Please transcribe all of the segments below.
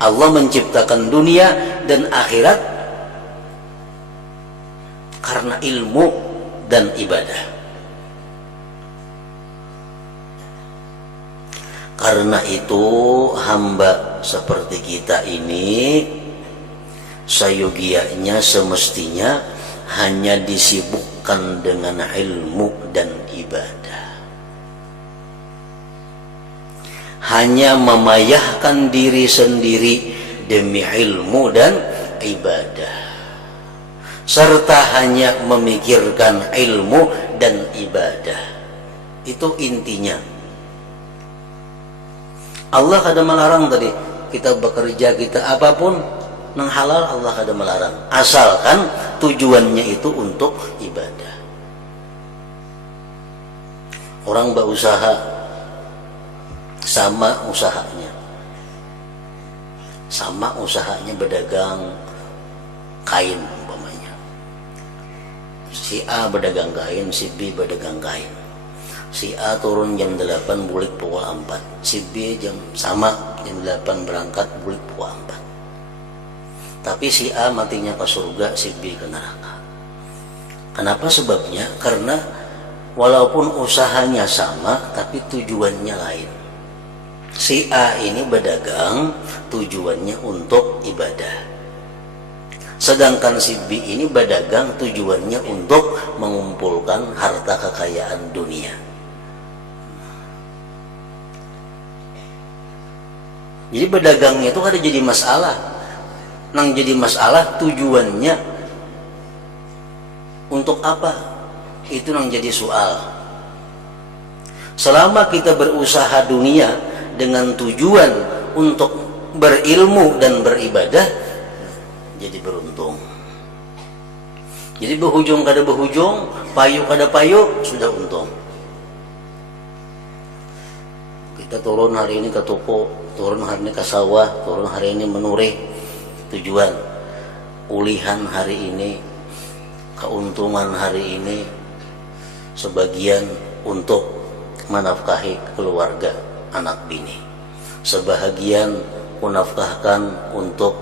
Allah menciptakan dunia dan akhirat karena ilmu dan ibadah. Karena itu hamba seperti kita ini sayogianya semestinya hanya disibukkan dengan ilmu dan ibadah. Hanya memayahkan diri sendiri demi ilmu dan ibadah, serta hanya memikirkan ilmu dan ibadah. Itu intinya. Allah kada melarang tadi kita bekerja, kita apapun nang halal, Allah kada melarang, asalkan tujuannya itu untuk ibadah. Orang berusaha sama usahanya berdagang kain umpamanya. Si A berdagang kain, si B berdagang kain. Si A turun jam 8 bulik pukul 4, si B jam 8 berangkat bulik pukul 4. Tapi si A matinya ke surga, si B ke neraka. Kenapa sebabnya? Karena walaupun usahanya sama tapi tujuannya lain. Si A ini berdagang tujuannya untuk ibadah, sedangkan si B ini berdagang tujuannya untuk mengumpulkan harta kekayaan dunia. Jadi berdagangnya itu ada jadi masalah. Nang jadi masalah tujuannya untuk apa? Itu nang jadi soal. Selama kita berusaha dunia dengan tujuan untuk berilmu dan beribadah, jadi beruntung. Jadi berhujung kada berhujung, payu kada payu, sudah untung. Kita turun hari ini ke toko, turun hari ini ke sawah, turun hari ini menurih, tujuan ulihan hari ini, keuntungan hari ini, sebagian untuk menafkahi keluarga anak bini, sebahagian menafkahkan untuk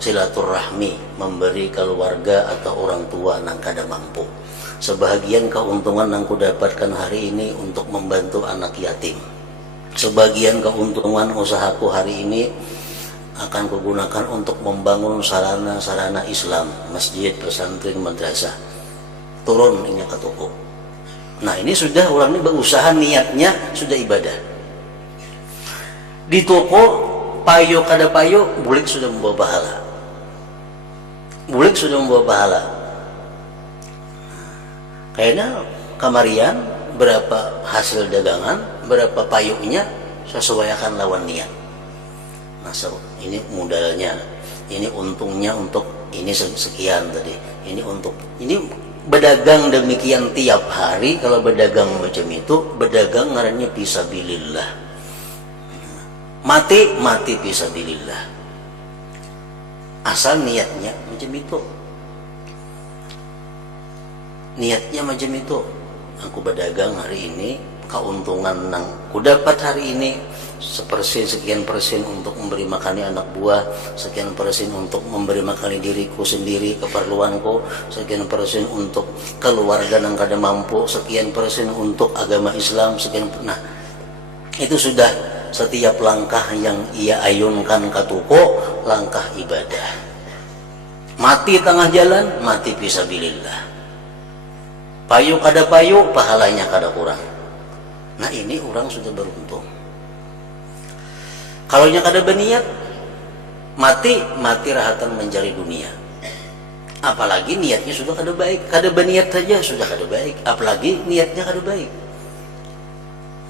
silaturahmi, memberi keluarga atau orang tua nang kada mampu, sebahagian keuntungan yang kudapatkan hari ini untuk membantu anak yatim, sebagian keuntungan usahaku hari ini akan kugunakan untuk membangun sarana-sarana Islam, masjid, pesantren, madrasah. Turun ini ke toko. Nah ini sudah orang ini berusaha, niatnya sudah ibadah. Di toko payo kada payo, bulik sudah membawa pahala. Bulik sudah membawa pahala. Kayaknya kamarian berapa hasil dagangan, berapa payunya, sesuaikan lawan niat. Nah, ini modalnya, ini untungnya untuk ini sekian tadi. Ini untuk ini berdagang demikian tiap hari. Kalau berdagang macam itu, berdagang ngarannya fisabilillah. Mati fisabilillah. Asal niatnya macam itu. Niatnya macam itu. Aku berdagang hari ini, keuntungan nang ku dapat hari ini sekian persen untuk memberi makani anak buah, sekian persen untuk memberi makani diriku sendiri, keperluanku, sekian persen untuk keluarga yang kada mampu, sekian persen untuk agama Islam, sekian. Nah itu sudah setiap langkah yang ia ayunkan ke toko, langkah ibadah. Mati tengah jalan, mati fisabilillah. Payu kada payu, pahalanya kada kurang. Nah ini orang sudah beruntung. Kalau nya kada berniat, mati rahatan mencari dunia. Apalagi niatnya sudah kada baik. Kada berniat saja sudah kada baik, apalagi niatnya kada baik.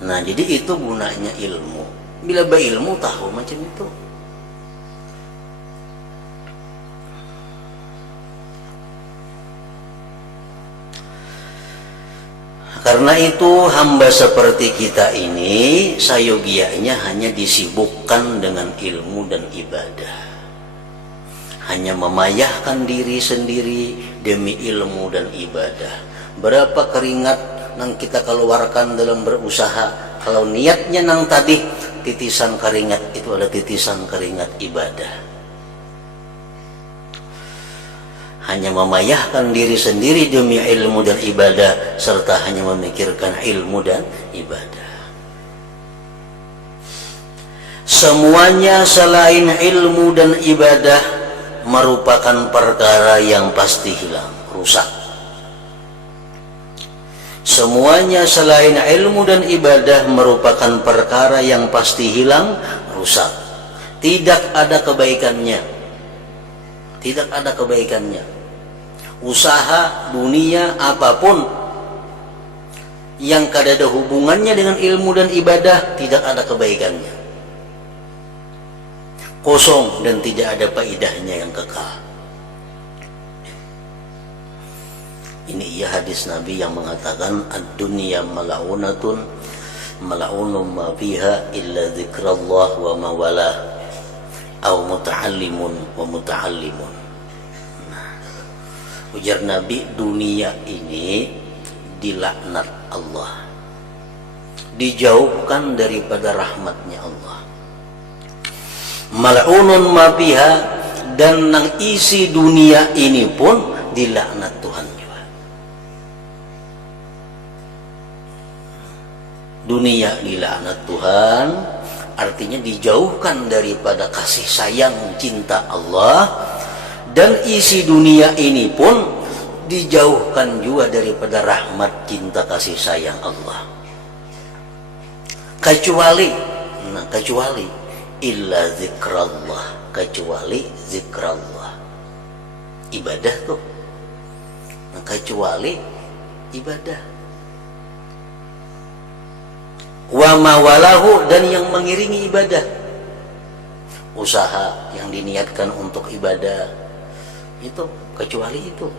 Nah jadi itu gunanya ilmu. Bila berilmu tahu macam itu. Karena itu hamba seperti kita ini sayogianya hanya disibukkan dengan ilmu dan ibadah, hanya memayahkan diri sendiri demi ilmu dan ibadah. Berapa keringat yang kita keluarkan dalam berusaha Kalau niatnya nang tadi titisan keringat itu adalah titisan keringat ibadah. Hanya memayahkan diri sendiri demi ilmu dan ibadah, serta hanya memikirkan ilmu dan ibadah. Semuanya selain ilmu dan ibadah merupakan perkara yang pasti hilang, rusak. Semuanya selain ilmu dan ibadah merupakan perkara yang pasti hilang, rusak. Tidak ada kebaikannya. Tidak ada kebaikannya. Usaha dunia apapun yang kada ada hubungannya dengan ilmu dan ibadah, tidak ada kebaikannya. Kosong dan tidak ada faedahnya yang kekal. Ini ia hadis Nabi yang mengatakan ad-dunya mal'unatun mal'unum ma fiha illa dzikrullah wa ma wala au muta'allimun wa muta'allimun. Nah, ujar Nabi, dunia ini dilaknat Allah, dijauhkan daripada rahmatnya Allah. Mal'unun ma fiha, dan nang isi dunia ini pun dilaknat Tuhan juga. Dunia dilaknat Tuhan artinya dijauhkan daripada kasih sayang cinta Allah, dan isi dunia ini pun dijauhkan juga daripada rahmat cinta kasih sayang Allah. Kecuali illa zikrullah, kecuali zikrullah, ibadah tuh. Nah, kecuali ibadah. Wa mawalahu, dan yang mengiringi ibadah. Usaha yang diniatkan untuk ibadah itu, kecuali itu.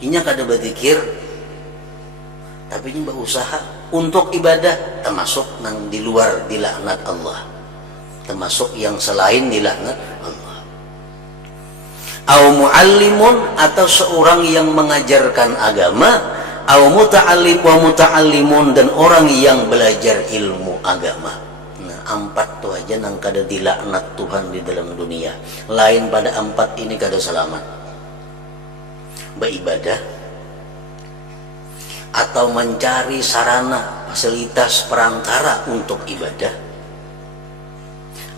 Inya kada berzikir tapi ini berusaha untuk ibadah, termasuk nang di luar dilaknat Allah, termasuk yang selain dilaknat Allah. Au muallimun, atau seorang yang mengajarkan agama, au muta'allim wa muta'allimun, dan orang yang belajar ilmu agama. Nah, 4 tu aja nang kada dilaknat Tuhan di dalam dunia. Lain pada 4 ini kada selamat. Beribadah atau mencari sarana, fasilitas, perantara untuk ibadah,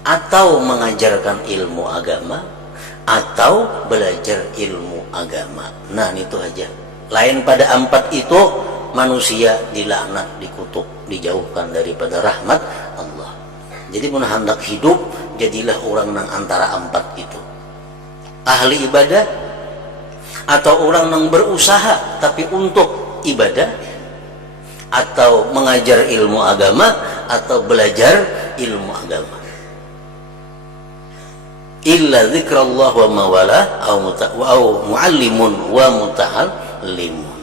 atau mengajarkan ilmu agama, atau belajar ilmu agama. Nah, itu aja. Lain pada 4 itu manusia dilaknat, dikutuk, dijauhkan daripada rahmat Allah. Jadi mun hendak hidup, jadilah orang nang antara 4 itu. Ahli ibadah, atau orang nang berusaha tapi untuk ibadah, atau mengajar ilmu agama, atau belajar ilmu agama. Illa zikrullah wa mawala au muallimun wa muta'allimun.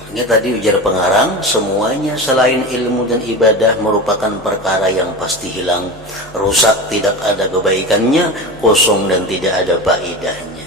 Makanya tadi ujar pengarang, semuanya selain ilmu dan ibadah merupakan perkara yang pasti hilang, rusak, tidak ada kebaikannya, kosong dan tidak ada faedahnya.